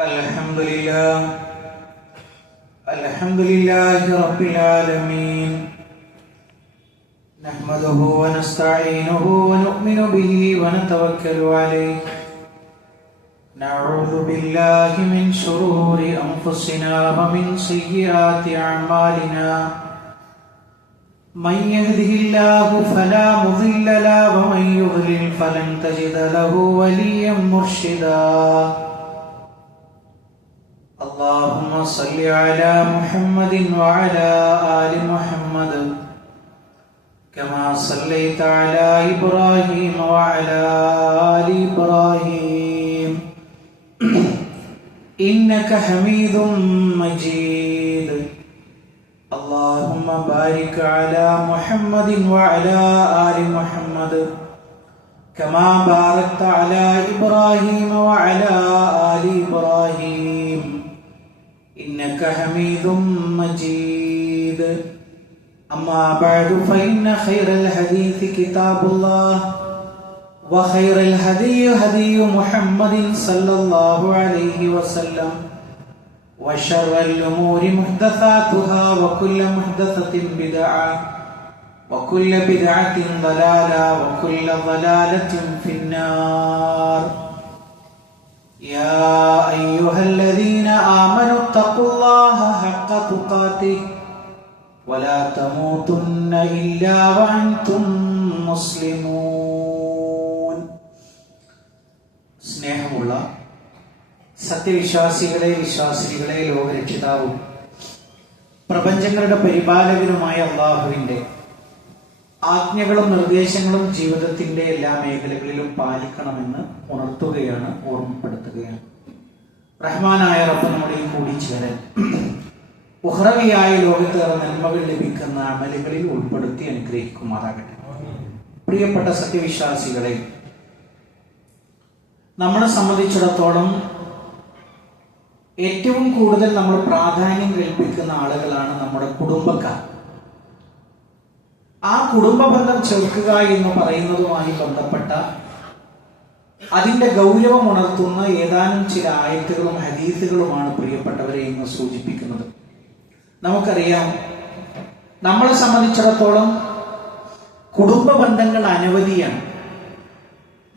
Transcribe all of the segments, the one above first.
Alhamdulillah Rabbil Alamin. Nahmaduhu wa nasta'inuhu wa nu'minu bihi wa natawakkalu alayhi. Na'udhu billahi min shururi anfusina wa min sayyiati a'malina. Man yahdihillahu fala mudilla lahu wa man yudlil falan tajida lahu waliyyan murshida. اللهم صل على محمد وعلى آل محمد كما صليت على إبراهيم وعلى آل إبراهيم إنك حميد مجيد. اللهم بارك على محمد وعلى آل محمد كما باركت على إبراهيم وعلى آل إبراهيم إنك حميد مجيد. أما بعد فإن خير الحديث كتاب الله وخير الهدي هدي محمد صلى الله عليه وسلم وشر الأمور محدثاتها وكل محدثة بدعة وكل بدعة ضلالة وكل ضلالة في النار. يا أيها الذين آمنوا اتقوا الله حق تقاته ولا تموتن إلا وأنتم مسلمون. സ്നേഹമുള്ള സത്യവിശ്വാസികളെ വിശ്വാസികളെ ലോകരക്ഷിതാവും പ്രപഞ്ചങ്ങളുടെ പരിപാലകനുമായ അല്ലാഹുവിന്റെ ആജ്ഞകളും നിർദ്ദേശങ്ങളും ജീവിതത്തിന്റെ എല്ലാ മേഖലകളിലും പാലിക്കണമെന്ന് ഉണർത്തുകയാണ്, ഓർമ്മപ്പെടുത്തുകയാണ്. റഹ്മാനായ റബ്ബ് നമ്മുടെ കൂടി ചേരൻ ഉഖ്റവിയായ ലോകത്തേറെ നന്മകൾ ലഭിക്കുന്ന അമലുകളിൽ ഉൾപ്പെടുത്തി അനുഗ്രഹിക്കുമാറാകട്ടെ. പ്രിയപ്പെട്ട സത്യവിശ്വാസികളെ, നമ്മളെ സംബന്ധിച്ചിടത്തോളം ഏറ്റവും കൂടുതൽ നമ്മൾ പ്രാധാന്യം കൽപ്പിക്കുന്ന ആളുകളാണ് നമ്മുടെ കുടുംബക്കാർ. ആ കുടുംബ ബന്ധം ചേർക്കുക എന്ന് പറയുന്നതുമായി ബന്ധപ്പെട്ട അതിന്റെ ഗൗരവം ഉണർത്തുന്ന ഏതാനും ചില ആയത്തുകളും ഹദീസുകളുമാണ് പ്രിയപ്പെട്ടവരെ ഇന്ന് സൂചിപ്പിക്കുന്നത്. നമുക്കറിയാം, നമ്മളെ സംബന്ധിച്ചിടത്തോളം കുടുംബ ബന്ധങ്ങൾ അനവധിയാണ്.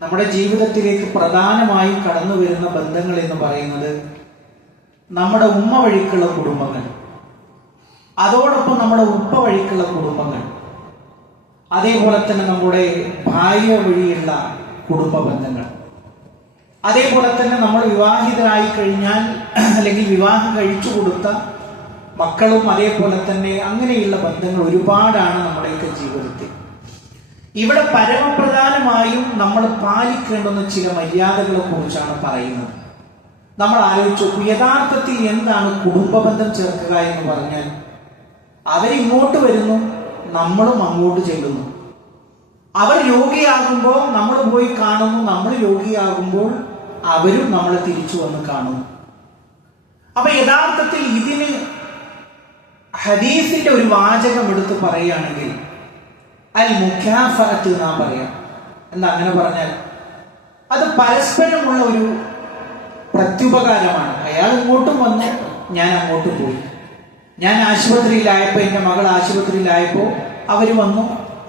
നമ്മുടെ ജീവിതത്തിലേക്ക് പ്രധാനമായും കടന്നു വരുന്ന ബന്ധങ്ങൾ എന്ന് പറയുന്നത് നമ്മുടെ ഉമ്മ വഴിക്കുള്ള കുടുംബങ്ങൾ, അതോടൊപ്പം നമ്മുടെ ഉപ്പ വഴിക്കുള്ള കുടുംബങ്ങൾ, അതേപോലെ തന്നെ നമ്മുടെ ഭാര്യ വഴിയുള്ള കുടുംബ ബന്ധങ്ങൾ, അതേപോലെ തന്നെ നമ്മൾ വിവാഹിതരായി കഴിഞ്ഞാൽ അല്ലെങ്കിൽ വിവാഹം കഴിച്ചു കൊടുത്ത മക്കളും, അതേപോലെ തന്നെ അങ്ങനെയുള്ള ബന്ധങ്ങൾ ഒരുപാടാണ് നമ്മുടെയൊക്കെ ജീവിതത്തിൽ. ഇവിടെ പരമപ്രധാനമായും നമ്മൾ പാലിക്കേണ്ടുന്ന ചില മര്യാദകളെ കുറിച്ചാണ് പറയുന്നത്. നമ്മൾ ആലോചിച്ചു, യഥാർത്ഥത്തിൽ എന്താണ് കുടുംബ ബന്ധം ചേർക്കുക എന്ന് പറഞ്ഞാൽ? അവരിങ്ങോട്ട് വരുന്നു, നമ്മളും അങ്ങോട്ട് ചെല്ലുന്നു. അവർ രോഗിയാകുമ്പോൾ നമ്മൾ പോയി കാണുന്നു, നമ്മൾ രോഗിയാകുമ്പോൾ അവരും നമ്മളെ തിരിച്ചു വന്ന് കാണുന്നു. അപ്പൊ യഥാർത്ഥത്തിൽ ഇതിന് ഹദീസിന്റെ ഒരു വാചകം എടുത്ത് പറയുകയാണെങ്കിൽ അൽ മുഖാഫഅത്ത് നാം പറയാം. എന്താ അങ്ങനെ പറഞ്ഞാൽ? അത് പരസ്പരമുള്ള ഒരു പ്രത്യുപകാരമാണ്. അയാൾ ഇങ്ങോട്ടും വന്നു, ഞാൻ അങ്ങോട്ടും പോയി. ഞാൻ ആശുപത്രിയിലായപ്പോ, എന്റെ മകൾ ആശുപത്രിയിലായപ്പോ അവര് വന്നു,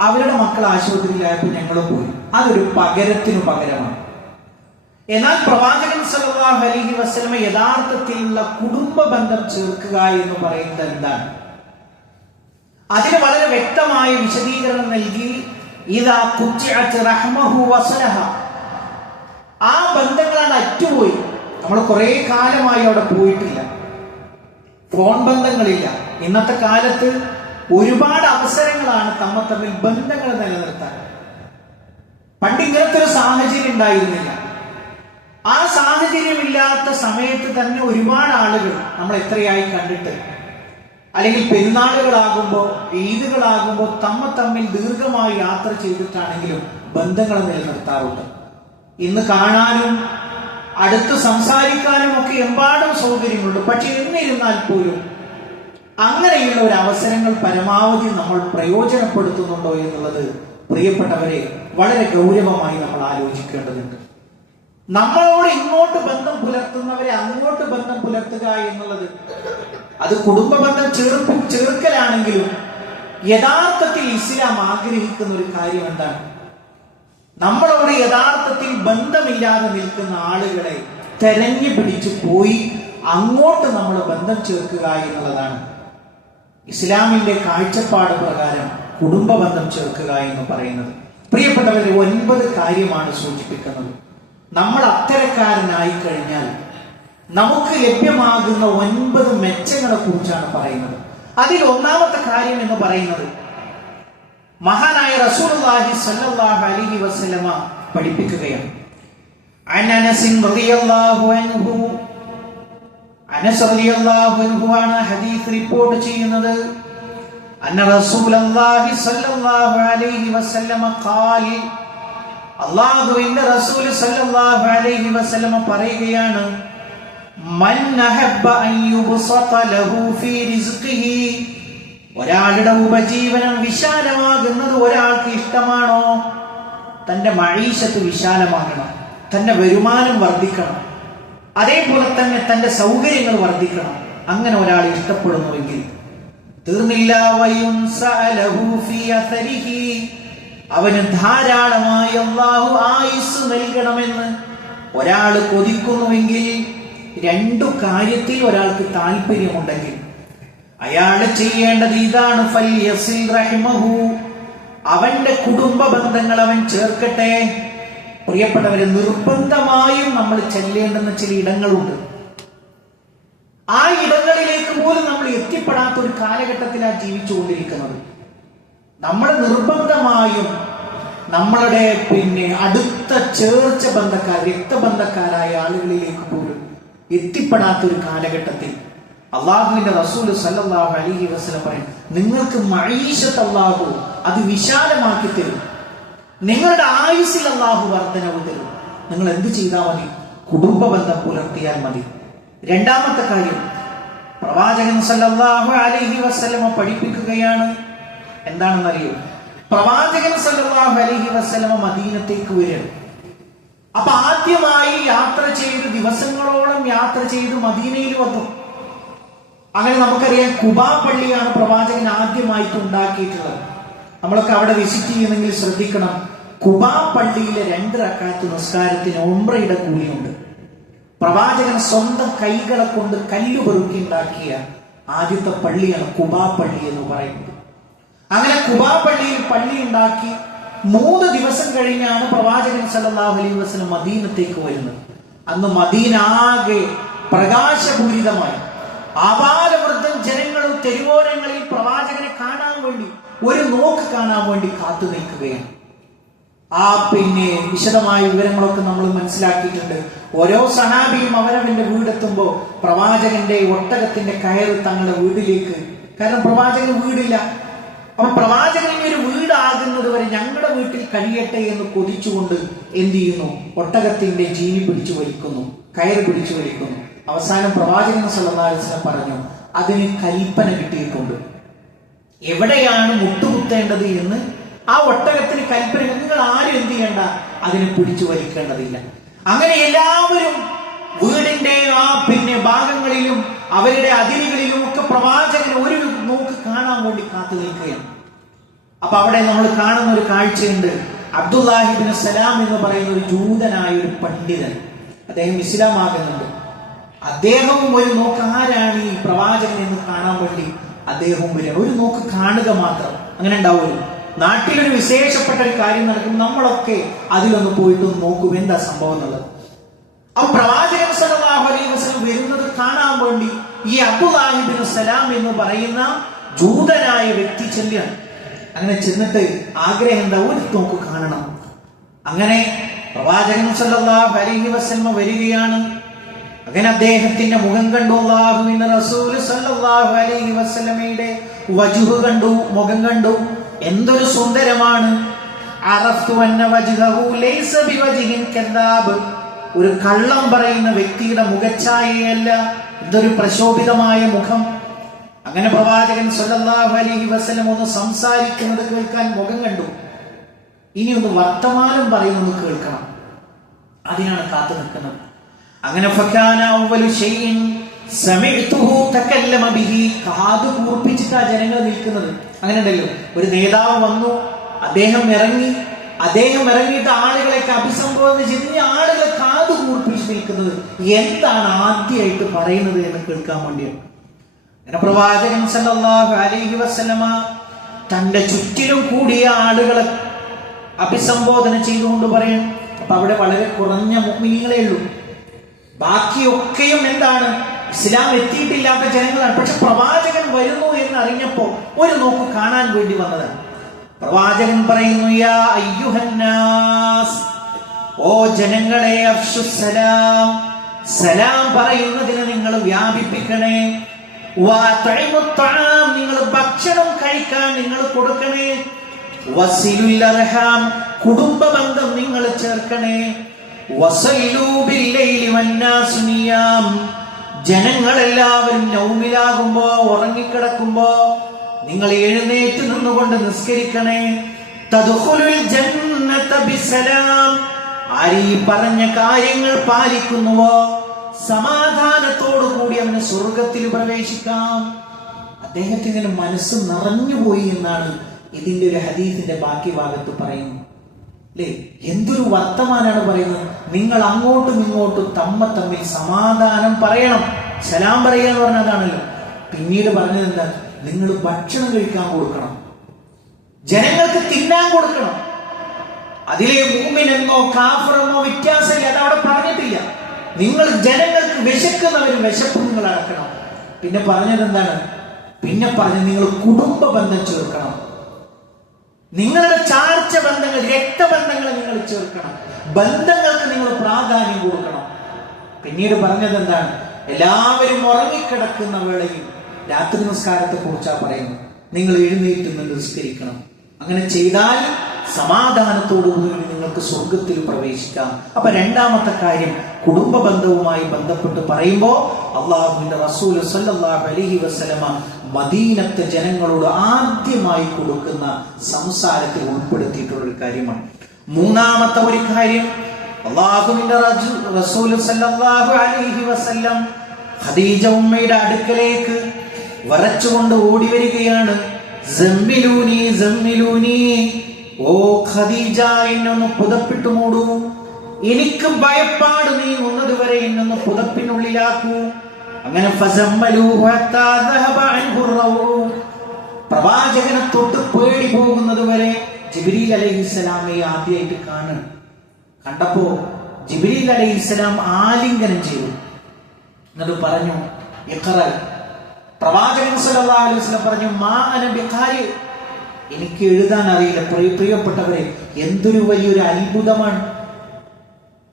അവരുടെ മക്കൾ ആശുപത്രിയിലായപ്പോ ഞങ്ങളും പോയി. അതൊരു പകരത്തിനു പകരമാണ്. എന്നാൽ പ്രവാചകൻ സല്ലല്ലാഹു അലൈഹി വസല്ലം യഥാർത്ഥത്തിലുള്ള കുടുംബ ബന്ധം ചേർക്കുക എന്ന് പറയുന്നത് എന്താണ്? അതിന് വളരെ വ്യക്തമായ വിശദീകരണം നൽകി. ഇദാ ഖുത്തിഅത് റഹ്മഹു വസലഹ, ആ ബന്ധങ്ങളാണ് അറ്റുപോയി. നമ്മൾ കുറെ കാലമായി അവിടെ പോയിട്ടില്ല, ഫോൺ ബന്ധങ്ങളില്ല. ഇന്നത്തെ കാലത്ത് ഒരുപാട് അവസരങ്ങളാണ് തമ്മിൽ ബന്ധങ്ങൾ നിലനിർത്താൻ. പണ്ട് ഇങ്ങനത്തെ ഒരു സാഹചര്യം ഉണ്ടായിരുന്നില്ല. ആ സാഹചര്യം ഇല്ലാത്ത സമയത്ത് തന്നെ ഒരുപാട് ആളുകൾ നമ്മൾ എത്രയായി കണ്ടിട്ട്, അല്ലെങ്കിൽ പെരുന്നാളുകളാകുമ്പോ, ഈദുകളാകുമ്പോ തമ്മിൽ ദീർഘമായി യാത്ര ചെയ്തിട്ടാണെങ്കിലും ബന്ധങ്ങൾ നിലനിർത്താറുണ്ട്. ഇന്ന് കാണാനും അടുത്ത് സംസാരിക്കാനും ഒക്കെ എമ്പാടും സൗകര്യങ്ങളുണ്ട്. പക്ഷെ എന്നിരുന്നാൽ പോലും അങ്ങനെയുള്ള ഒരു അവസരങ്ങൾ പരമാവധി നമ്മൾ പ്രയോജനപ്പെടുത്തുന്നുണ്ടോ എന്നുള്ളത് പ്രിയപ്പെട്ടവരെ വളരെ ഗൗരവമായി നമ്മൾ ആലോചിക്കേണ്ടതുണ്ട്. നമ്മളോട് ഇങ്ങോട്ട് ബന്ധം പുലർത്തുന്നവരെ അങ്ങോട്ട് ബന്ധം പുലർത്തുക എന്നുള്ളത് അത് കുടുംബ ബന്ധം ചേർക്കലാണെങ്കിലും യഥാർത്ഥത്തിൽ ഇസ്ലാം ആഗ്രഹിക്കുന്ന ഒരു കാര്യം എന്താണ്? നമ്മളോട് യഥാർത്ഥത്തിൽ ബന്ധമില്ലാതെ നിൽക്കുന്ന ആളുകളെ തെരഞ്ഞു പിടിച്ചു പോയി അങ്ങോട്ട് നമ്മൾ ബന്ധം ചേർക്കുക എന്നുള്ളതാണ് ഇസ്ലാമിന്റെ കാഴ്ചപ്പാട് പ്രകാരം കുടുംബ ബന്ധം ചേർക്കുക എന്ന് പറയുന്നത്. പ്രിയപ്പെട്ടവരെ, 9 കാര്യമാണ് സൂചിപ്പിക്കുന്നത്. നമ്മൾ അത്തരക്കാരനായി കഴിഞ്ഞാൽ നമുക്ക് ലഭ്യമാകുന്ന 9 മെച്ചങ്ങളെ കുറിച്ചാണ് പറയുന്നത്. അതിൽ ഒന്നാമത്തെ കാര്യം എന്ന് പറയുന്നത് മഹാനായ റസൂലുള്ളാഹി സ്വല്ലല്ലാഹു അലൈഹി വസല്ലമ പഠിപ്പിക്കുകയാണ്. അനസ് റളിയല്ലാഹു അൻഹു, അനസ് റളിയല്ലാഹു അൻഹു ആണ് ഹദീസ് റിപ്പോർട്ട് ചെയ്യുന്നത്. അന്ന റസൂലുള്ളാഹി സ്വല്ലല്ലാഹു അലൈഹി വസല്ലമ ഖാൽ, അല്ലാഹുവിന്റെ റസൂൽ സ്വല്ലല്ലാഹു അലൈഹി വസല്ലമ പറയുകയാണ്, മൻ അഹബ്ബ അൻ യുബ്സത ലഹു ഫീ റിസ്ഖിഹി, ഒരാളുടെ ഉപജീവനം വിശാലമാകുന്നത് ഒരാൾക്ക് ഇഷ്ടമാണോ? തന്റെ മഈശത്ത് വിശാലമാകണം, തന്റെ വരുമാനം വർദ്ധിക്കണം, അതേപോലെ തന്നെ തന്റെ സൗകര്യങ്ങൾ വർദ്ധിക്കണം. അങ്ങനെ ഒരാൾ ഇഷ്ടപ്പെടുന്നുവെങ്കിൽ തീർന്നില്ല, അവന് ധാരാളമായി അല്ലാഹു ആയുസ് നൽകണമെന്ന് ഒരാൾ കൊതിക്കുന്നുവെങ്കിൽ, 2 കാര്യത്തിൽ ഒരാൾക്ക് താല്പര്യമുണ്ടെങ്കിൽ അയാൾ ചെയ്യേണ്ടത് ഇതാണ്: ഫൽയസിൽ റഹിമഹു, അവന്റെ കുടുംബ ബന്ധങ്ങൾ അവൻ ചേർക്കട്ടെ. പ്രിയപ്പെട്ടവരെ, നിർബന്ധമായും നമ്മൾ ചെല്ലേണ്ടുന്ന ചില ഇടങ്ങളുണ്ട്. ആ ഇടങ്ങളിലേക്ക് പോലും നമ്മൾ എത്തിപ്പെടാത്ത ഒരു കാലഘട്ടത്തിലാണ് ജീവിച്ചുകൊണ്ടിരിക്കുന്നത്. നമ്മൾ നിർബന്ധമായും നമ്മളുടെ അടുത്ത ചേർച്ച ബന്ധക്കാർ, രക്തബന്ധക്കാരായ ആളുകളിലേക്ക് പോലും എത്തിപ്പെടാത്ത ഒരു കാലഘട്ടത്തിൽ അള്ളാഹുവിന്റെ റസൂൽ സല്ലല്ലാഹു അലൈഹി വസല്ലം പറയും, നിങ്ങൾക്ക് മഈശത്ത് അല്ലാഹു അത് വിശാലമാക്കി തരും, നിങ്ങളുടെ ആയുസ്സിൽ അല്ലാഹു വർധനവ് തരും. നിങ്ങൾ എന്ത് ചെയ്താൽ മതി? കുടുംബ ബന്ധം പുലർത്തിയാൽ മതി. രണ്ടാമത്തെ കാര്യം, പ്രവാചകൻ സല്ലല്ലാഹു അലൈഹി വസല്ലം പഠിപ്പിക്കുകയാണ്. എന്താണെന്നറിയോ? പ്രവാചകൻ സല്ലല്ലാഹു അലൈഹി വസല്ലം മദീനത്തേക്ക് വരും. അപ്പൊ ആദ്യമായി യാത്ര ചെയ്ത് ദിവസങ്ങളോളം യാത്ര ചെയ്ത് മദീനയിൽ വന്നു. അങ്ങനെ നമുക്കറിയാം, ഖുബാ പള്ളിയാണ് പ്രവാചകൻ ആദ്യമായിട്ട് ഉണ്ടാക്കിയിട്ടുള്ളത്. നമ്മളൊക്കെ അവിടെ വിസിറ്റ് ചെയ്യുന്നെങ്കിൽ ശ്രദ്ധിക്കണം, ഖുബാ പള്ളിയിലെ 2 റക്അത്ത് നിസ്കാരത്തിന് ഉംറയുടെ കൂലിയുണ്ട്. പ്രവാചകൻ സ്വന്തം കൈകളെ കൊണ്ട് കല്ല് പെറുക്കി ഉണ്ടാക്കിയ ആദ്യത്തെ പള്ളിയാണ് ഖുബാ പള്ളി എന്ന് പറയുന്നത്. അങ്ങനെ ഖുബാ പള്ളിയിൽ പള്ളി ഉണ്ടാക്കി 3 ദിവസം കഴിഞ്ഞാണ് പ്രവാചകൻ സല്ലല്ലാഹു അലൈഹി വസല്ലം മദീനത്തേക്ക് വരുന്നത്. അന്ന് മദീന ആകെ പ്രകാശപൂരിതമായി, ആപാലവൃദ്ധം ജനങ്ങളും തെരുവോരങ്ങളിൽ പ്രവാചകനെ കാണാൻ വേണ്ടി, ഒരു നോക്ക് കാണാൻ വേണ്ടി കാത്തു നിൽക്കുകയാണ്. വിശദമായ വിവരങ്ങളൊക്കെ നമ്മൾ മനസ്സിലാക്കിയിട്ടുണ്ട്. ഓരോ സഹാബിയും അവരവന്റെ വീടെത്തുമ്പോൾ പ്രവാചകന്റെ ഒട്ടകത്തിന്റെ കയറ് തങ്ങളുടെ വീട്ടിലേക്ക്, കാരണം പ്രവാചകന് വീടില്ല, അപ്പൊ പ്രവാചകൻ ഒരു വീടാകുന്നത് വരെ ഞങ്ങളുടെ വീട്ടിൽ കഴിയട്ടെ എന്ന് കൊതിച്ചുകൊണ്ട് എന്ത് ചെയ്യുന്നു? ഒട്ടകത്തിന്റെ ജീനി പിടിച്ചു വലിക്കുന്നു, കയറ് പിടിച്ചു വലിക്കുന്നു. അവസാനം പ്രവാചകൻ സല്ലല്ലാഹു അലൈഹി വസല്ലം പറഞ്ഞു, അതിന് കൽപ്പന കിട്ടിയിട്ടുണ്ട്, എവിടെയാണ് മുട്ടുകുത്തേണ്ടത് എന്ന് ആ ഒട്ടകത്തിന് കൽപ്പന. നിങ്ങൾ ആരും എന്ത് ചെയ്യണ്ട, അതിനെ പിടിച്ചു വലിക്കേണ്ടതില്ല. അങ്ങനെ എല്ലാവരും വീടിന്റെ ഭാഗങ്ങളിലും അവരുടെ അതിരുകളിലും ഒക്കെ പ്രവാചകൻ ഒരു നോക്ക് കാണാൻ വേണ്ടി കാത്തു നിൽക്കുകയാണ്. അപ്പൊ അവിടെ നമ്മൾ കാണുന്ന ഒരു കാഴ്ചയുണ്ട്. അബ്ദുല്ലാഹി ഇബ്നു സലാം എന്ന് പറയുന്ന ഒരു ജൂതനായ ഒരു പണ്ഡിതൻ, അദ്ദേഹം ഇസ്ലാം ആകുന്നുണ്ട്. അദ്ദേഹവും ഒരു നോക്ക്, ആരാണ് ഈ പ്രവാചകൻ എന്ന് കാണാൻ വേണ്ടി അദ്ദേഹവും വരിക. ഒരു നോക്ക് കാണുക മാത്രം. അങ്ങനെ ഉണ്ടാവുമല്ലോ, നാട്ടിലൊരു വിശേഷപ്പെട്ട ഒരു കാര്യം നടക്കും, നമ്മളൊക്കെ അതിലൊന്ന് പോയിട്ട് നോക്കും എന്താ സംഭവം എന്നുള്ളത്. അപ്പൊ പ്രവാചകൻ സല്ലല്ലാഹു അലൈഹി വസല്ലം വരുന്നത് കാണാൻ വേണ്ടി ഈ അബ്ദുല്ലാഹി ഇബ്നു സലാം എന്ന് പറയുന്ന ജൂതനായ വ്യക്തി ചെല്ലുകയാണ്. അങ്ങനെ ചെന്നിട്ട് ആഗ്രഹം എന്താ? ഒരു നോക്ക് കാണണം. അങ്ങനെ പ്രവാചകൻ സല്ലല്ലാഹു അലൈഹി വസല്ലം വരികയാണ്. അങ്ങനെ അദ്ദേഹത്തിന്റെ മുഖം കണ്ടു, അല്ലാഹുവിന്റെ റസൂൽ സല്ലല്ലാഹു അലൈഹി വസല്ലമയുടെ വജ്ഹ് കണ്ടു, മുഖം കണ്ടു. എന്തൊരു സുന്ദരമാണ്! അറഫ്തു അന്ന വജ്ഹഹു ലൈസ ബിവജ്ഹിൻ കദ്ദാബ്, ഒരു കള്ളം പറയുന്ന വ്യക്തിയുടെ മുഖഛായയല്ല, ഇതൊരു പ്രശോഭിതമായ മുഖം. അങ്ങനെ പ്രവാചകൻ സല്ലല്ലാഹു അലൈഹി വസല്ലം ഒന്ന് സംസാരിക്കുന്നത് കേൾക്കാൻ മുഖം കണ്ടു. ഇനി ഒന്ന് വർത്തമാനം പറയുന്നത് കേൾക്കണം. അതിനാണ് കാത്തു നിൽക്കുന്നത്. അങ്ങനെ ഫകാന അവ്വലു ഷൈഇൻ സമിഅ്തുഹു തകല്ലമ ബിഹി, കാത് കൂർപ്പിച്ചിട്ടാ ജനങ്ങൾ നിൽക്കുന്നത്. അങ്ങനെ ഉണ്ടല്ലോ, ഒരു നേതാവ് വന്നു, അദ്ദേഹം ഇറങ്ങിയിട്ട് ആളുകളെയൊക്കെ അഭിസംബോധന ചെയ്ത് ആളുകളെ കാത് കൂർപ്പിച്ച് നിൽക്കുന്നത് എന്താണ് ആദ്യമായിട്ട് പറയുന്നത് എന്ന് കേൾക്കാൻ വേണ്ടിയാണ്. അങ്ങനെ പ്രവാചകൻ സല്ലല്ലാഹു അലൈഹി വസല്ലമ തന്റെ ചുറ്റിലും കൂടിയ ആളുകളെ അഭിസംബോധന ചെയ്തുകൊണ്ട് പറയും. അപ്പൊ അവിടെ വളരെ കുറഞ്ഞ മുഅ്മിനീങ്ങളേ ഉള്ളൂ. ബാക്കിയൊക്കെയും എന്താണ്, ഇസ്ലാം എത്തിയിട്ടില്ലാത്ത ജനങ്ങളാണ്. പക്ഷെ പ്രവാചകൻ വരുന്നു എന്ന് അറിഞ്ഞപ്പോ ഒരു നോക്ക് കാണാൻ വേണ്ടി വന്നതാണ്. പ്രവാചകൻ പറയുന്നു, യാ അയ്യുഹന്നാസ്, ഓ ജനങ്ങളെ, അഫ്ശുസ്സലാം, സലാം പറയുന്നതിന് നിങ്ങൾ വ്യാപിപ്പിക്കണേ. വഅത്ഇമുത്ത്അം, നിങ്ങൾ ഭക്ഷണം കഴിക്കാൻ നിങ്ങൾ കൊടുക്കണേ. വസിലുൽ അർഹാം, കുടുംബ ബന്ധം നിങ്ങൾ ചേർക്കണേ. വസല്ലൂ ബില്ലൈലി വന്നാസു നിയാം, ജനങ്ങളെല്ലാവരും നൗമിലാകുമ്പോ, ഉറങ്ങിക്കിടക്കുമ്പോ നിങ്ങൾ എഴുന്നേറ്റ് നിന്നുകൊണ്ട് നിസ്കരിക്കണേ. തദ്ഖുലുൽ ജന്നത ബിസലാം, ആരീ പറഞ്ഞ കാര്യങ്ങൾ പാലിക്കുന്നുവോ സമാധാനത്തോടു കൂടി അവന് സ്വർഗത്തിൽ പ്രവേശിക്കാം. അദ്ദേഹത്തിന് മനസ്സ് നിറഞ്ഞുപോയി എന്നാണ് ഇതിന്റെ ഒരു ഹദീസിന്റെ ബാക്കി ഭാഗത്ത് പറയുന്നു. അല്ലേ, എന്തൊരു വർത്തമാനാണ് പറയുന്നത്. നിങ്ങൾ അങ്ങോട്ടും ഇങ്ങോട്ടും തമ്മിൽ സമാധാനം പറയണം. സലാം പറയുക എന്ന് പറഞ്ഞതാണല്ലോ. പിന്നീട് പറഞ്ഞത് എന്താ, നിങ്ങൾ ഭക്ഷണം കഴിക്കാൻ കൊടുക്കണം, ജനങ്ങൾക്ക് തിന്നാൻ കൊടുക്കണം. അതിലെ മുഅ്മിനെന്നോ കാഫിറെന്നോ വ്യത്യാസമില്ല, അതവിടെ പറഞ്ഞിട്ടില്ല. നിങ്ങൾ ജനങ്ങൾക്ക് വിശക്കുന്നവരും വിശപ്പ് നിങ്ങൾ അടക്കണം. പിന്നെ പറഞ്ഞത് എന്താണ്, പിന്നെ പറഞ്ഞത് നിങ്ങൾ കുടുംബ ബന്ധം ചേർക്കണം. നിങ്ങളുടെ ചാർച്ച ബന്ധങ്ങൾ, രക്തബന്ധങ്ങൾ നിങ്ങൾ ചേർക്കണം. ബന്ധങ്ങൾക്ക് നിങ്ങൾ പ്രാധാന്യം കൊടുക്കണം. പിന്നീട് പറഞ്ഞത് എന്താണ്, എല്ലാവരും ഉറങ്ങിക്കിടക്കുന്ന വേളയിൽ രാത്രി നിസ്കാരത്തെ കുറിച്ചാണ് പറയുന്നത്. നിങ്ങൾ എഴുന്നേറ്റ് നിന്ന് നിസ്കരിക്കണം. അങ്ങനെ ചെയ്താൽ സമാധാനത്തോടുകൂടി നിങ്ങൾക്ക് സ്വർഗത്തിൽ പ്രവേശിക്കാം. അപ്പൊ രണ്ടാമത്തെ കാര്യം, കുടുംബ ബന്ധവുമായി ബന്ധപ്പെട്ട് പറയുമ്പോൾ അള്ളാഹുവിന്റെ റസൂൽ സല്ലല്ലാഹു അലൈഹി വസല്ലമ മദീനത്തെ ജനങ്ങളോട് ആദ്യമായി കൊടുക്കുന്ന സംസാരത്തിൽ ഉൾപ്പെടുത്തിയിട്ടുള്ള ഒരു കാര്യമാണ്. മൂന്നാമത്തെ ഒരു കാര്യം, അള്ളാഹുവിന്റെ റസൂൽ സല്ലല്ലാഹു അലൈഹി വസല്ലം ഖദീജ ഉമ്മയുടെ അടുക്കലേക്ക് വരച്ചുകൊണ്ട് ഓടി വരികയാണ്. സമ്മിലൂനി സമ്മിലൂനി, ഓ ഖദീജ, എന്നൊന്ന് പുതപ്പിട്ട് മൂടൂ, എനിക്ക് ഭയപ്പാട് നീങ്ങുന്നത് വരെ എന്നൊന്ന് പുതപ്പിനുള്ളിലാക്കൂ. അങ്ങനെ പ്രവാചകനെ തൊട്ട് പേടി പോകുന്നത് വരെ ജിബ്രീൽ അലൈഹിസ്സലാമെ ആദ്യമായിട്ട് കണ്ടപ്പോ ജിബ്രീൽ അലൈഹിസ്സലാം ആലിംഗനം ചെയ്തു. എന്നിട്ട് പറഞ്ഞു, ഇഖ്റ. പ്രവാചകൻ സല്ലല്ലാഹു അലൈഹി വസല്ലം പറഞ്ഞു, മാ അന ബിഖാരി, എനിക്ക് എഴുതാൻ അറിയില്ല. പ്രിയപ്പെട്ടവരെ, എന്തൊരു വലിയൊരു അത്ഭുതമാണ്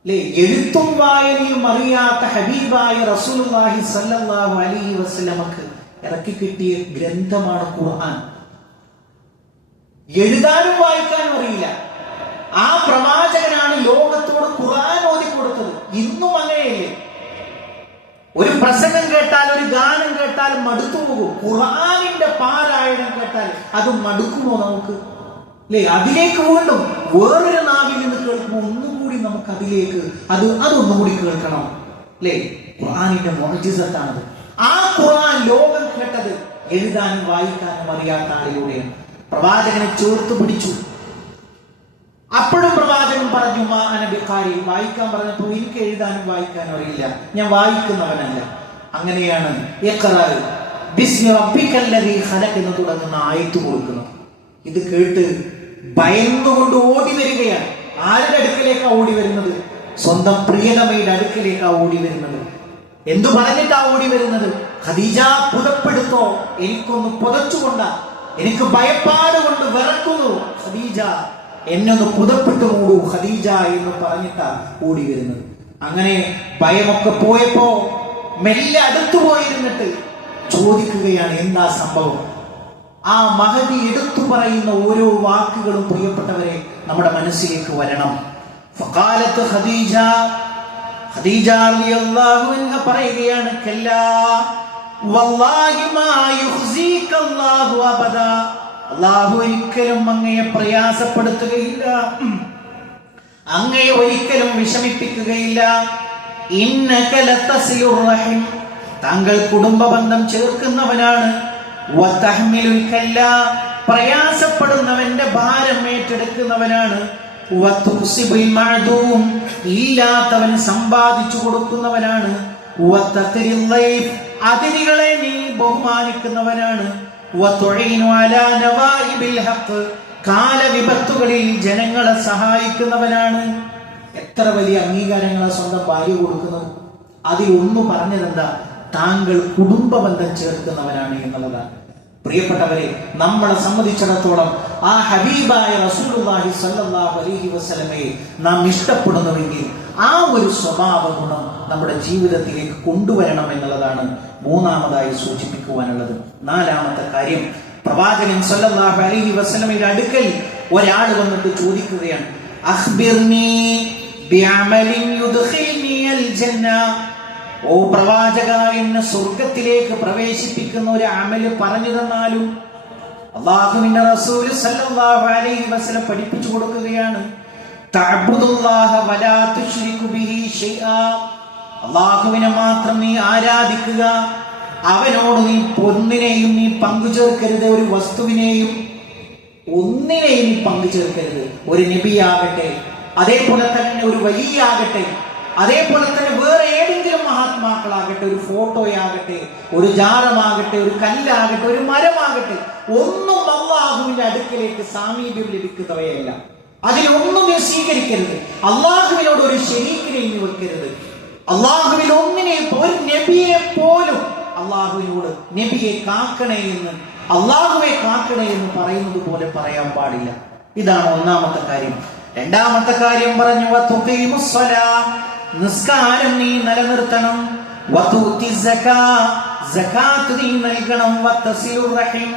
അല്ലേ. എഴുത്തും വായനയും അറിയാത്ത ഹബീബായ റസൂലുള്ളാഹി സ്വല്ലല്ലാഹു അലൈഹി വസല്ലമക്ക് ഇറക്കി കിട്ടിയ ഗ്രന്ഥമാണ് ഖുർആൻ. എഴുതാനും വായിക്കാനും അറിയില്ല. ആ പ്രവാചകനാണ് ലോകത്തോട് ഖുർആൻ ഓതി കൊടുത്തത്. ഇന്നും അങ്ങനെയല്ലേ, ഒരു പ്രസംഗം കേട്ടാൽ, ഒരു ഗാനം കേട്ടാൽ മടുത്തു പോകും. ഖുർആനിന്റെ പാരായണം കേട്ടാൽ അത് മടുക്കുമോ നമുക്ക്? അല്ലേ, അതിലേക്ക് വീണ്ടും വേറൊരു നാവിൽ നിന്ന് കേൾക്കുമ്പോൾ ഒന്നുകൂടി നമുക്ക് അതിലേക്ക് അതൊന്നുകൂടി കേൾക്കണം. അല്ലേ, ഖുർആനിന്റെ മുഅ്ജിസത്താണത്. ആ ഖുർആൻ ലോകം കേട്ടത് എഴുതാനും വായിക്കാനും അറിയാത്ത ആളിലൂടെയാണ്. പ്രവാചകനെ ചേർത്ത് പിടിച്ചു. അപ്പോഴും പ്രവാചകൻ പറഞ്ഞു, മാ അന ബിഖാരി, വായിക്കാൻ പറഞ്ഞപ്പോൾ എനിക്ക് എഴുതാനും വായിക്കാനും അറിയില്ല, ഞാൻ വായിക്കുന്നവനല്ല. അങ്ങനെയാണ് ഇഖ്റ ബിസ്മി റബ്ബിക്കല്ലദീ ഖലഖ് എന്ന് തുടങ്ങുന്ന ആയത്ത് കൊടുക്കുന്നത്. ഇത് കേട്ട് ഭയന്നുകൊണ്ട് ഓടി വരികയാണ്. ആരുടെ അടുക്കലേക്കാണ് ഓടി വരുന്നത്? സ്വന്തം പ്രിയതമയുടെ അടുക്കലേക്കാണ് ഓടി വരുന്നത്. എന്തു പറഞ്ഞിട്ടാ ഓടി വരുന്നത്? ഖദീജ, പുതപ്പെടുത്തോ, എനിക്കൊന്ന് പുതച്ചുകൊണ്ട, എനിക്ക് ഭയപ്പാട് കൊണ്ട് വിറക്കുന്നു. ഖദീജ, എന്നൊന്ന് പുതപ്പെട്ടു മൂടൂ ഖദീജ എന്ന് പറഞ്ഞിട്ടാ ഓടി വരുന്നത്. അങ്ങനെ ഭയമൊക്കെ പോയപ്പോ മെല്ലെ അടുത്തു പോയിരുന്നിട്ട് ചോദിക്കുകയാണ്, എന്താ സംഭവം? ആ മഹദി എടുത്തു പറയുന്ന ഓരോ വാക്കുകളും പ്രിയപ്പെട്ടവരെ നമ്മുടെ മനസ്സിലേക്ക് വരണം. ഫഖാലത്ത് ഖദീജ, ഖദീജ റളിയല്ലാഹു അൻഹ പറയുകയാണ്, കല്ലാ വല്ലാഹി മാ യുഖ്സീക അല്ലാഹു അബദാ, അല്ലാഹു ഒരിക്കലും അങ്ങയെ പ്രയാസപ്പെടുത്തുകയില്ല. അങ്ങയെ ഒരിക്കലും വിഷമിപ്പിക്കുകയില്ല. ഇന്നക ലതസിലുർ റഹിം, താങ്കൾ കുടുംബ ബന്ധം ചേർക്കുന്നവനാണ്. വതഹ്മിലുൽ കല്ല, പ്രയാസപ്പെടുന്നവന്റെ ഭാരം ഏറ്റെടുക്കുന്നവനാണ്. വതുസിബുൽ മഅദൂം, ഇല്ലാത്തവന് സമ്പാദിച്ചു കൊടുക്കുന്നവനാണ്. വതഖരിൽ ലൈഫ്, അതിഥികളെ നീ ബഹുമാനിക്കുന്നവനാണ്. വതുഈനു അലാ നവാഇബിൽ ഹഖ്, കാലവിപത്തുകളിൽ ജനങ്ങളെ സഹായിക്കുന്നവനാണ്. എത്ര വലിയ അംഗീകാരങ്ങളാണ് സ്വന്തം ഭാര്യ കൊടുക്കുന്നത്. അതിലൊന്നു പറഞ്ഞതെന്താ? താങ്കൾ കുടുംബ ബന്ധം ചേർക്കുന്നവനാണ് എന്നുള്ളതാണ്. പ്രിയപ്പെട്ടവരെ, നമ്മളെ സംബന്ധിച്ചിടത്തോളം ആ ഹബീബായ റസൂലുള്ളാഹി സ്വല്ലല്ലാഹു അലൈഹി വസല്ലമയെ നാം ഇഷ്ടപ്പെടുന്നുവെങ്കിൽ ആ ഒരു സ്വഭാവ ഗുണം നമ്മുടെ ജീവിതത്തിലേക്ക് കൊണ്ടുവരണം എന്നുള്ളതാണ് മൂന്നാമതായി സൂചിപ്പിക്കുവാനുള്ളത്. നാലാമത്തെ കാര്യം, പ്രവാചകൻ സ്വല്ലല്ലാഹു അലൈഹി വസല്ലമയുടെ അടുക്കൽ ഒരാൾ വന്നിട്ട് ചോദിക്കുകയാണ്, അഖ്ബിർനി ബിഅമലിൻ യുദ്ഖിൽനിൽ ജന്ന, ഓ പ്രവാചക, എന്നെ സ്വർഗത്തിലേക്ക് പ്രവേശിപ്പിക്കുന്ന ഒരു അമല് പറഞ്ഞു തന്നാലും. അല്ലാഹുവിന്റെ റസൂൽ സല്ലല്ലാഹു അലൈഹി വസല്ലം പഠിപ്പിച്ചു കൊടുക്കുകയാണ്, തഅബ്ദുല്ലാഹ വലാ തുശ്രികു ബിഹി ഷൈആ, അല്ലാഹുവിനെ മാത്രം നീ ആരാധിക്കുക, അവനോട് നീ ഒന്നിനെയും നീ പങ്കുചേർക്കരുത്, ഒരു വസ്തുവിനെയും ഒന്നിനെയും നീ പങ്കുചേർക്കരുത്. ഒരു നബിയാകട്ടെ, അതേപോലെ തന്നെ ഒരു വലിയാകട്ടെ, അതേപോലെ തന്നെ വേറെ ഏതെങ്കിലും മഹാത്മാക്കളാകട്ടെ, ഒരു ഫോട്ടോയാകട്ടെ, ഒരു ജാറമാകട്ടെ, ഒരു കല്ലാകട്ടെ, ഒരു മരമാകട്ടെ, ഒന്നും അല്ലാഹുവിന്റെ അടുക്കലേക്ക് സാമീപ്യം ലഭിക്കുന്നവയല്ല. അതിലൊന്നും നീ സ്വീകരിക്കരുത്. അള്ളാഹുവിനോട് ഒരു ശരീക്കിനെ നീ വെക്കരുത്. അള്ളാഹുവിൽ ഒന്നിനെ, ഒരു നബിയെ പോലും അള്ളാഹുവിനോട് നബിയെ കാക്കണേ എന്ന്, അള്ളാഹുവെ കാക്കണേ എന്ന് പറയുന്നത് പോലെ പറയാൻ പാടില്ല. ഇതാണ് ഒന്നാമത്തെ കാര്യം. രണ്ടാമത്തെ കാര്യം പറഞ്ഞു, വതുഖീമുസ്സലാ, നിസ്കാരം നീ നിലനിർത്തണം. വതുതി സകാ, സകാത്ത് നീ നൽകണം. വതസിലുർ റഹീം,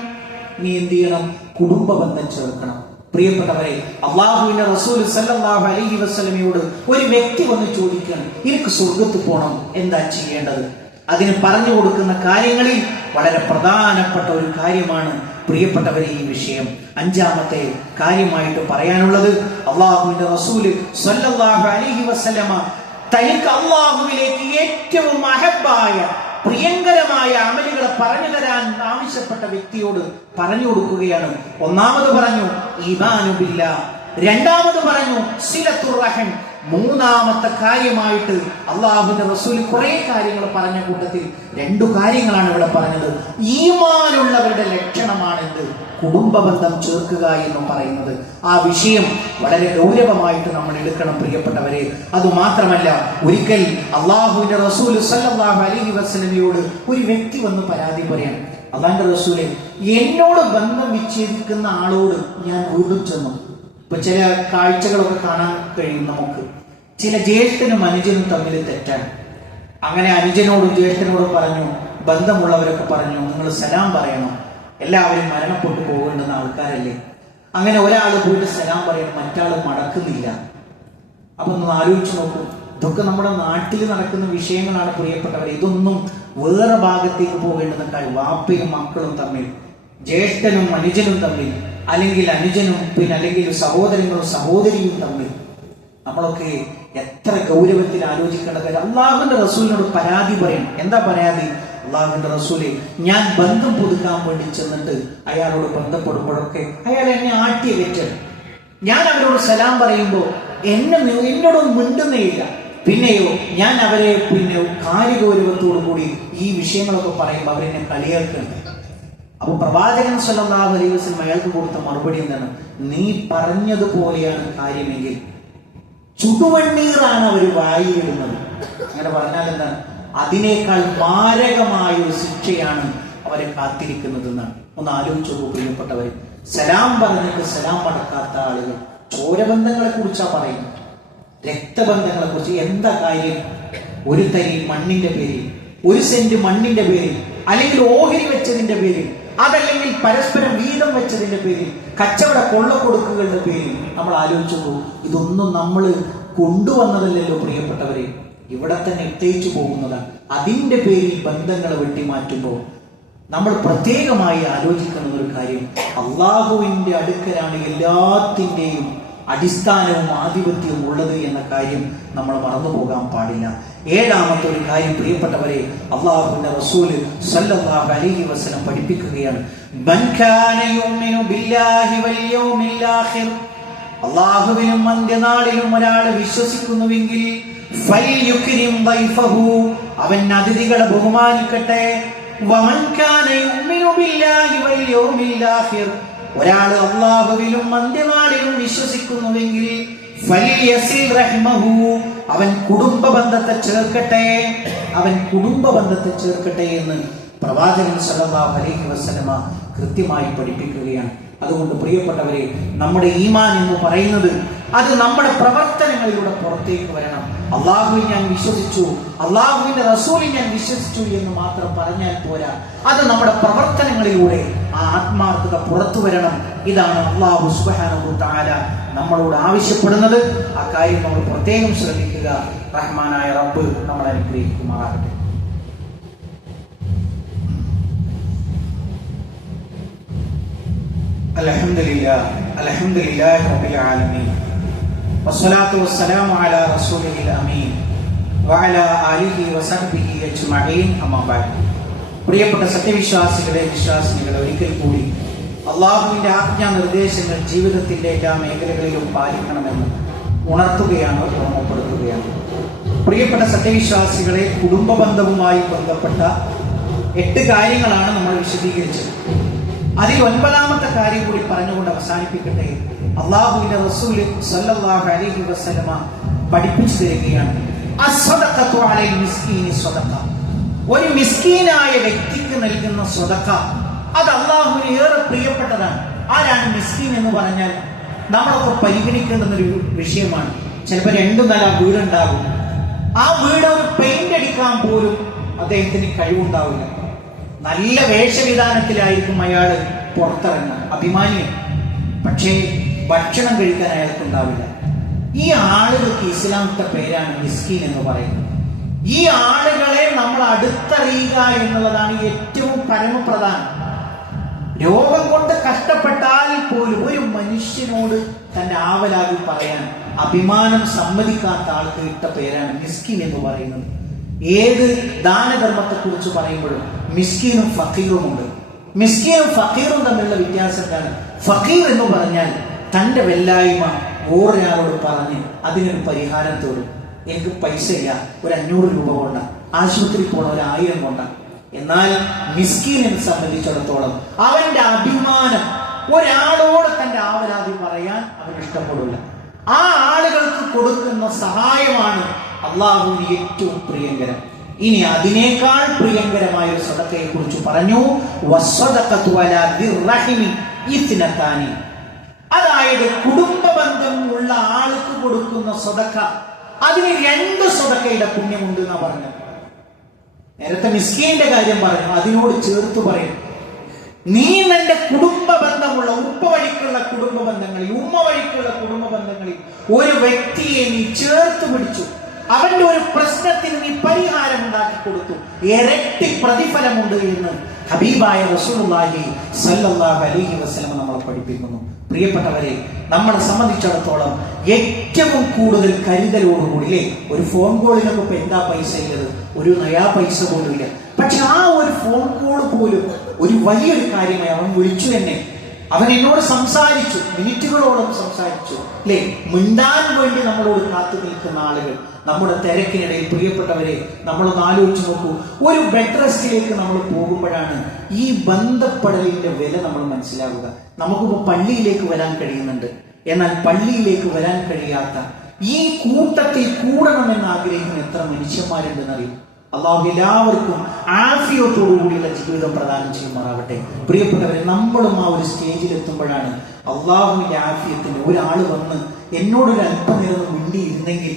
നീ എന്ത് ചെയ്യണം? കുടുംബ ബന്ധം ചേർക്കണം. പ്രിയപ്പെട്ടവരെ, അല്ലാഹുവിന്റെ റസൂൽ സല്ലല്ലാഹു അലൈഹി വസല്ലമയോട് ഒരു വ്യക്തി വന്ന് ചോദിക്കണം, എനിക്ക് സ്വർഗ്ഗത്തിൽ പോകണം, എന്താ ചെയ്യേണ്ടത്? അതിന് പറഞ്ഞു കൊടുക്കുന്ന കാര്യങ്ങളിൽ വളരെ പ്രധാനപ്പെട്ട ഒരു കാര്യമാണ് പ്രിയപ്പെട്ടവരെ ഈ വിഷയം. അഞ്ചാമത്തെ കാര്യമായിട്ട് പറയാനുള്ളത്, അല്ലാഹുവിന്റെ റസൂൽ സല്ലല്ലാഹു അലൈഹി വസല്ലമ തനിക്ക് അല്ലാഹുവിലേക്ക് ഏറ്റവും മഹബായ പ്രിയങ്കരമായ അമലുകളെ പറഞ്ഞു തരാൻ ആവശ്യപ്പെട്ട വ്യക്തിയോട് പറഞ്ഞു കൊടുക്കുകയാണ്. ഒന്നാമത് പറഞ്ഞു ഈമാനു ബില്ലാഹ്, രണ്ടാമത് പറഞ്ഞു സിലത്തുർ റഹിം, മൂന്നാമത്തെ കാര്യമായിട്ട് അല്ലാഹുവിന്റെ റസൂൽ കുറെ കാര്യങ്ങൾ പറഞ്ഞ കൂട്ടത്തിൽ രണ്ടു കാര്യങ്ങളാണ് ഇവിടെ പറഞ്ഞത്. ഈമാനുള്ളവരുടെ ലക്ഷണമാണെന്ത്? കുടുംബ ബന്ധം ചേർക്കുക എന്ന് പറയുന്നത്. ആ വിഷയം വളരെ ഗൗരവമായിട്ട് നമ്മൾ എടുക്കണം പ്രിയപ്പെട്ടവരെ. അതുമാത്രമല്ല, ഒരിക്കൽ അല്ലാഹുവിന്റെ റസൂൽ സല്ലല്ലാഹു അലൈഹി വസല്ലമയോട് ഒരു വ്യക്തി വന്ന് പരാതി പറയാൻ, അല്ലാഹുവിന്റെ റസൂലെ, എന്നോട് ബന്ധം വിച്ഛേദിക്കുന്ന ആളോട് ഞാൻ വീണ്ടും ചെന്നു. ഇപ്പൊ ചില കാഴ്ചകളൊക്കെ കാണാൻ കഴിയും നമുക്ക്. ചില ജ്യേഷ്ഠനും അനുജനും തമ്മിൽ തെറ്റാണ്. അങ്ങനെ അനുജനോടും ജ്യേഷ്ഠനോടും പറഞ്ഞു, ബന്ധമുള്ളവരൊക്കെ പറഞ്ഞു, നിങ്ങൾ സലാം പറയണം, എല്ലാവരും മരണപ്പെട്ടു പോകേണ്ടുന്ന ആൾക്കാരല്ലേ. അങ്ങനെ ഒരാൾ പോയിട്ട് സലാം പറയണം, മറ്റാൾ മടക്കുന്നില്ല. അപ്പൊ ഒന്ന് ആലോചിച്ച് നോക്കൂ. ഇതൊക്കെ നമ്മുടെ നാട്ടിൽ നടക്കുന്ന വിഷയങ്ങളാണ് പ്രിയപ്പെട്ടവരെ. ഇതൊന്നും വേറെ ഭാഗത്തേക്ക് പോകേണ്ടതിനേക്കാൾ വാപ്പയും മക്കളും തമ്മിൽ, ജ്യേഷ്ഠനും അനുജനും തമ്മിൽ, അല്ലെങ്കിൽ അനുജനും അല്ലെങ്കിൽ സഹോദരങ്ങളും സഹോദരിയും തമ്മിൽ നമ്മളൊക്കെ എത്ര ഗൗരവത്തിൽ ആലോചിക്കേണ്ട കാര്യം. അല്ലാഹുവിന്റെ റസൂലിനോട് പരാതി പറയണം. എന്താ പരാതി? അല്ലാഹുവിന്റെ റസൂലെ, ഞാൻ ബന്ധം പുതുക്കാൻ വേണ്ടി ചെന്നിട്ട് അയാളോട് ബന്ധപ്പെടുമ്പോഴൊക്കെ അയാൾ എന്നെ ആട്ടിയകറ്റാണ്. ഞാൻ അവരോട് സലാം പറയുമ്പോൾ എന്നോടൊന്നും മിണ്ടുന്നേയില്ല. പിന്നെയോ ഞാൻ അവരെ കാര്യഗൗരവത്തോടു കൂടി ഈ വിഷയങ്ങളൊക്കെ പറയുമ്പോൾ അവരെന്നെ കളിയാക്കുന്നുണ്ട്. അപ്പൊ പ്രവാചകൻ സല്ലല്ലാഹു അലൈഹി വസല്ലം അയാൾക്ക് കൊടുത്ത മറുപടി എന്താണ്? നീ പറഞ്ഞതുപോലെയാണ് കാര്യമെങ്കിൽ ചുടുവണ്ണീറാണ് അവർ വായിലിടുന്നത്. അങ്ങനെ പറഞ്ഞാൽ എന്താണ്? അതിനേക്കാൾ മാരകമായ ഒരു ശിക്ഷയാണ് അവരെ കാത്തിരിക്കുന്നത് എന്നാണ്. ഒന്ന് ആലോചിച്ചു പ്രിയപ്പെട്ടവർ. സലാം പറഞ്ഞിട്ട് സലാം മടക്കാത്ത ആളുകൾ, ചോരബന്ധങ്ങളെ കുറിച്ചാ പറയുന്നത്, രക്തബന്ധങ്ങളെ കുറിച്ച്. എന്താ കാര്യം? ഒരു തരി മണ്ണിന്റെ പേരിൽ, ഒരു സെന്റ് മണ്ണിന്റെ പേരിൽ, അല്ലെങ്കിൽ ഓഹരി വെച്ചതിന്റെ പേരിൽ, അതല്ലെങ്കിൽ പരസ്പരം വീതം വെച്ചതിന്റെ പേരിൽ, കച്ചവട കൊള്ളക്കൊടുക്കുകളുടെ പേരിൽ നമ്മൾ ആലോചിച്ചു പോകും. ഇതൊന്നും നമ്മൾ കൊണ്ടുവന്നതല്ലല്ലോ പ്രിയപ്പെട്ടവരെ, ഇവിടെ തന്നെ ഇട്ടേച്ചു പോകുന്നതാണ്. അതിന്റെ പേരിൽ ബന്ധങ്ങളെ വെട്ടിമാറ്റുമ്പോൾ നമ്മൾ പ്രത്യേകമായി ആലോചിക്കുന്ന ഒരു കാര്യം, അള്ളാഹുവിന്റെ അടുക്കലാണ് എല്ലാത്തിൻ്റെയും അടിസ്ഥാനവും ആധിപത്യവും ഉള്ളത് എന്ന കാര്യം നമ്മൾ മറന്നുപോകാൻ പാടില്ല. ഏഴാമത്തെ ഒരു കാര്യം പ്രിയപ്പെട്ടവരെ, അല്ലാഹുവിന്റെ റസൂല് സല്ലല്ലാഹു അലൈഹി വസല്ലം പഠിപ്പിക്കുകയാണ്, മൻ കാന യുമിനു ബില്ലാഹി വൽ യൗമിൽ ആഖിർ, അല്ലാഹുവിലും അന്ത്യനാളിലും ഒരാൾ വിശ്വസിക്കുന്നുവെങ്കിൽ ഫൽയുക്രിം ദൈഫഹു, അവൻ അതിഥികളെ ബഹുമാനിക്കട്ടെ. വമൻ കാന യുമിനു ബില്ലാഹി വൽ യൗമിൽ ആഖിർ, ഒരാൾ അല്ലാഹുവിലും അന്ത്യനാളിലും വിശ്വസിക്കുന്നുവെങ്കിൽ ഫൽയസിൽ റഹ്മഹു, അവൻ കുടുംബ ബന്ധത്തെ ചേർക്കട്ടെ, അവൻ കുടുംബ ബന്ധത്തെ ചേർക്കട്ടെ എന്ന് പ്രവാചകൻ സല്ലല്ലാഹു അലൈഹി വസല്ലമ കൃത്യമായി പഠിപ്പിക്കുകയാണ്. അതുകൊണ്ട് പ്രിയപ്പെട്ടവരെ, നമ്മുടെ ഈമാൻ എന്ന് പറയുന്നത് അത് നമ്മുടെ പ്രവർത്തനങ്ങളിലൂടെ പുറത്തേക്ക് വരണം. അള്ളാഹുവിൽ ഞാൻ വിശ്വസിച്ചു, അള്ളാഹുവിന്റെ റസൂലിൽ ഞാൻ വിശ്വസിച്ചു എന്ന് മാത്രം പറഞ്ഞാൽ പോരാ, അത് നമ്മുടെ പ്രവർത്തനങ്ങളിലൂടെ ആ ആത്മാർത്ഥത പുറത്തു വരണം. ഇതാണ് അല്ലാഹു സുബ്ഹാനഹു വ തആല നമ്മളോട് ആവശ്യപ്പെടുന്നത്. ആ കാര്യം നമ്മൾ പ്രത്യേകം ശ്രദ്ധിക്കുക. റഹ്മാനായ റബ്ബ് നമ്മളെ അനുഗ്രഹിക്കുമാറാകട്ടെ. അൽഹംദുലില്ലാഹി റബ്ബിൽ ആലമീൻ വസ്സലാത്തു വസ്സലാമു അലാ റസൂലിൽ അമീൻ വഅലാ ആലിഹി വസഹ്ബിഹി അജ്മഈൻ. അമ്മാ ബഅദ്. പ്രിയപ്പെട്ട സത്യവിശ്വാസികളെ, വിശ്വാസിനികളെ, ഒരിക്കൽ കൂടി അള്ളാഹുവിന്റെ ആജ്ഞാ നിർദ്ദേശങ്ങൾ ജീവിതത്തിന്റെ എല്ലാ മേഖലകളിലും പാലിക്കണമെന്ന് ഉണർത്തുകയാണ്, ഓർമ്മപ്പെടുത്തുകയാണ്. പ്രിയപ്പെട്ട സത്യവിശ്വാസികളെ, കുടുംബ ബന്ധവുമായി ബന്ധപ്പെട്ട 8 കാര്യങ്ങളാണ് നമ്മൾ വിശദീകരിച്ചത്. അതിൽ 9ാമത്തെ കാര്യം കൂടി പറഞ്ഞുകൊണ്ട് അവസാനിപ്പിക്കട്ടെ. അല്ലാഹുവിന്റെ റസൂൽ സല്ലല്ലാഹു അലൈഹി വസല്ലമ പഠിപ്പിച്ചു തരികയാണ്, അസ്സദഖത്തു അലൽ മിസ്കീനി സ്വദഖ, ഒരു മിസ്കീനായ വ്യക്തിക്ക് നൽകുന്ന സ്വദഖ അത് അല്ലാഹുവിന് ഏറെ പ്രിയപ്പെട്ടതാണ്. ആരാണ് മിസ്കീൻ എന്ന് പറഞ്ഞാൽ നമ്മളൊക്കെ പരിഗണിക്കേണ്ടുന്ന ഒരു വിഷയമാണ്. ചിലപ്പോൾ 2 നില വീടുണ്ടാകും, ആ വീട് ഒരു പെയിന്റ് അടിക്കാൻ പോലും അദ്ദേഹത്തിന് കഴിവുണ്ടാവില്ല. നല്ല വേഷവിധാനത്തിലായിരിക്കും അയാൾ പുറത്തിറങ്ങുക, അഭിമാനിയാണ്, പക്ഷേ ഭക്ഷണം കഴിക്കാൻ അയാൾക്കുണ്ടാവില്ല. ഈ ആളുകൾക്ക് ഇസ്ലാമിന്റെ പേരാണ് മിസ്കീൻ എന്ന് പറയുന്നത്. ഈ ആളുകളെ നമ്മൾ അടുത്തറിയുക എന്നുള്ളതാണ് ഏറ്റവും പരമപ്രധാനം. രോഗം കൊണ്ട് കഷ്ടപ്പെട്ടാൽ പോലും ഒരു മനുഷ്യനോട് തന്റെ ആവലാതി പറയാൻ അഭിമാനം സമ്മതിക്കാത്ത ആൾക്ക് ഇട്ട പേരാണ് മിസ്കീൻ എന്ന് പറയുന്നത്. ഏത് ദാനധർമ്മത്തെ കുറിച്ച് പറയുമ്പോഴും മിസ്കീനും ഫക്കീറും ഉണ്ട്. മിസ്കീനും ഫക്കീറും തമ്മിലുള്ള വ്യത്യാസം എന്താണ്? ഫക്കീർ എന്ന് പറഞ്ഞാൽ തന്റെ വെല്ലായ്മ വേറൊരാളോട് പറഞ്ഞ് അതിനൊരു പരിഹാരം തേടും. എനിക്ക് പൈസ ഇല്ല, ഒരു 500 രൂപ കൊണ്ട ആശുപത്രി പോണ, ഒരു 1000 കൊണ്ട. എന്നാൽ മിസ്കീനെ സംബന്ധിച്ചിടത്തോളം അവന്റെ അഭിമാനം ഒരാളോട് തന്റെ ആവലാതി പറയാൻ അവൻ ഇഷ്ടപ്പെടില്ല. ആ ആളുകൾക്ക് കൊടുക്കുന്ന സഹായമാണ് അള്ളാഹുവിന് ഏറ്റവും പ്രിയങ്കരം. ഇനി അതിനേക്കാൾ പ്രിയങ്കരമായ ഒരു സദഖയെ കുറിച്ച് പറഞ്ഞു, വസ്സദഖതു അലാ ദിർറഹിമി ഇത്നതാനി, അതായത് കുടുംബ ബന്ധം ഉള്ള ആൾക്ക് കൊടുക്കുന്ന സദഖ, അതിന് 2 സദഖയുടെ പുണ്യമുണ്ട് എന്നാ പറഞ്ഞത്. നേരത്തെ മിസ്കീന്റെ കാര്യം പറഞ്ഞു, അതിനോട് ചേർത്ത് പറയും, നീ നിന്റെ കുടുംബ ബന്ധമുള്ള ഉപ്പ വഴിക്കുള്ള കുടുംബ ബന്ധങ്ങളിൽ, ഉമ്മ വഴിക്കുള്ള കുടുംബ ബന്ധങ്ങളിൽ ഒരു വ്യക്തിയെ നീ ചേർത്ത് പിടിച്ചു, അവന്റെ ഒരു പ്രശ്നത്തിന് നീ പരിഹാരം ഉണ്ടാക്കി കൊടുത്തു, ഇരട്ടി പ്രതിഫലമുണ്ട് എന്ന് ഹബീബായ റസൂലുള്ളാഹി സ്വല്ലല്ലാഹു അലൈഹി വസല്ലം നമ്മളെ പഠിപ്പിക്കുന്നു. പ്രിയപ്പെട്ടവരെ, നമ്മളെ സംബന്ധിച്ചിടത്തോളം ഏറ്റവും കൂടുതൽ കരുതലോടുകൂടി, ഒരു ഫോൺ കോളിനൊക്കെ ഇപ്പൊ എന്താ പൈസ ഉള്ളത്? ഒരു നയാ പൈസ പോലും ഇല്ല. പക്ഷെ ആ ഒരു ഫോൺ കോൾ പോലും ഒരു വലിയൊരു കാര്യമായി. അവൻ വിളിച്ചു തന്നെ, അവൻ എന്നോട് സംസാരിച്ചു, മിനിറ്റുകളോളം സംസാരിച്ചു, അല്ലെ? മിണ്ടാൻ വേണ്ടി നമ്മളോട് കാത്തു നിൽക്കുന്ന ആളുകൾ നമ്മുടെ തിരക്കിനിടയിൽ. പ്രിയപ്പെട്ടവരെ, നമ്മളൊന്ന് ആലോചിച്ച് നോക്കൂ, ഒരു ബെഡ് റെസ്റ്റിലേക്ക് നമ്മൾ പോകുമ്പോഴാണ് ഈ ബന്ധപ്പെടലിന്റെ വില നമ്മൾ മനസ്സിലാവുക. നമുക്കിപ്പോ പള്ളിയിലേക്ക് വരാൻ കഴിയുന്നുണ്ട്, എന്നാൽ പള്ളിയിലേക്ക് വരാൻ കഴിയാത്ത, ഈ കൂട്ടത്തിൽ കൂടണമെന്ന് ആഗ്രഹിക്കുന്ന എത്ര മനുഷ്യന്മാരുണ്ടെന്നറിയും. അള്ളാഹു എല്ലാവർക്കും ആഫിയത്തോടുകൂടിയുള്ള ജീവിതം പ്രദാനം ചെയ്യുമാറാവട്ടെ. പ്രിയപ്പെട്ടവരെ, നമ്മളും ആ ഒരു സ്റ്റേജിൽ എത്തുമ്പോഴാണ് അള്ളാഹുവിന്റെ ആഫിയത്തിന് ഒരാൾ വന്ന് എന്നോടൊരു അല്പനേരം മിണ്ടിയിരുന്നെങ്കിൽ.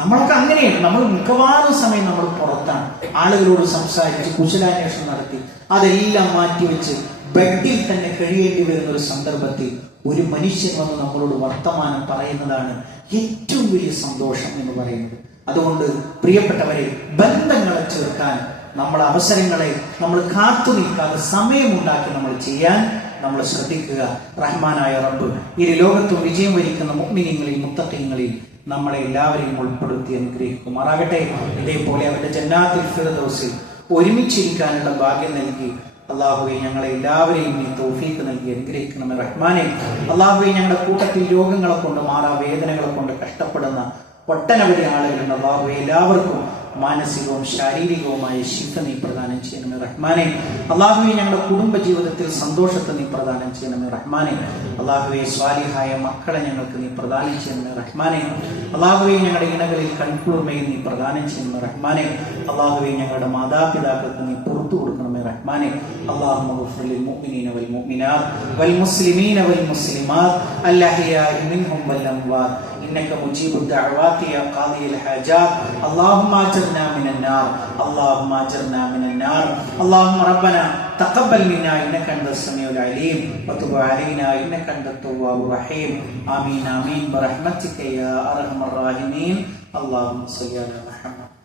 നമ്മളൊക്കെ അങ്ങനെയാണ്. നമ്മൾ മിക്കവാറും സമയം നമ്മൾ പുറത്താണ്, ആളുകളോട് സംസാരിച്ച് കുശലാന്വേഷണം നടത്തി അതെല്ലാം മാറ്റിവെച്ച് ബെഡിൽ തന്നെ കഴിയേണ്ടി വരുന്ന ഒരു സന്ദർഭത്തിൽ ഒരു മനുഷ്യൻ വന്ന് നമ്മളോട് വർത്തമാനം പറയുന്നതാണ് ഏറ്റവും വലിയ സന്തോഷം എന്ന് പറയുന്നത്. അതുകൊണ്ട് പ്രിയപ്പെട്ടവരെ, ബന്ധങ്ങളെ ചേർക്കാൻ നമ്മൾ അവസരങ്ങളെ നമ്മൾ കാത്തു നിൽക്കാതെ സമയമുണ്ടാക്കി നമ്മൾ ചെയ്യാൻ നമ്മൾ ശ്രദ്ധിക്കുക. റഹ്മാനായ റബ്ബ് ഇരു ലോകത്തും വിജയം വരിക്കുന്ന മുഅ്മിനീങ്ങളിൽ മുത്തഖീങ്ങളിൽ നമ്മളെ എല്ലാവരെയും ഉൾപ്പെടുത്തി അനുഗ്രഹിക്കുമാറാകട്ടെ. ഇതേപോലെ അവരുടെ ജന്നാത്തുൽ ഫിർദൗസിൽ ഒരുമിച്ചിരിക്കാനുള്ള ഭാഗ്യം നൽകി അള്ളാഹുവെ ഞങ്ങളെ എല്ലാവരെയും നീ തൗഫീഖ് നൽകി അനുഗ്രഹിക്കണമേ റഹ്മാനെ. അള്ളാഹുവെ ഞങ്ങളുടെ കൂട്ടത്തിൽ രോഗങ്ങളെ കൊണ്ട് വേദനകളെ കൊണ്ട് കഷ്ടപ്പെടുന്ന ഒട്ടനവധി ആളുകളുണ്ട്. അള്ളാഹുവെ എല്ലാവർക്കും മാനസികവും ശാരീരികവുമായ ശിഫ നീ പ്രദാനം ചെയ്യണമേ റഹ്മാനെ. അള്ളാഹുവെ ഞങ്ങളുടെ കുടുംബ ജീവിതത്തിൽ സന്തോഷത്തെ നീ പ്രദാനം ചെയ്യണമേ റഹ്മാനെ. അള്ളാഹുവെ സ്വാലിഹായ മക്കളെ ഞങ്ങൾക്ക് നീ പ്രദാനം ചെയ്യണമേ റഹ്മാനെ. അള്ളാഹുവെ ഞങ്ങളുടെ ഇണകളിൽ കൺകുളിർമയിൽ നീ പ്രദാനം ചെയ്യണമേ റഹ്മാനെ. അള്ളാഹുവെ ഞങ്ങളുടെ മാതാപിതാക്കൾക്ക് നീ പുറത്തു കൊടുക്കണമേ റഹ്മാനെ. اللهم اغفر للمؤمنين والمؤمنات والمسلمين والمسلمات الأحياء منهم والأموات إنك مجيب الدعوات يا قاضي الحاجات. اللهم أجرنا من النار، اللهم أجرنا من النار. اللهم ربنا تقبل منا إنك أنت السميع العليم وتب علينا إنك أنت التواب الرحيم. آمين آمين برحمتك يا أرحم الراحمين. اللهم صل على محمد.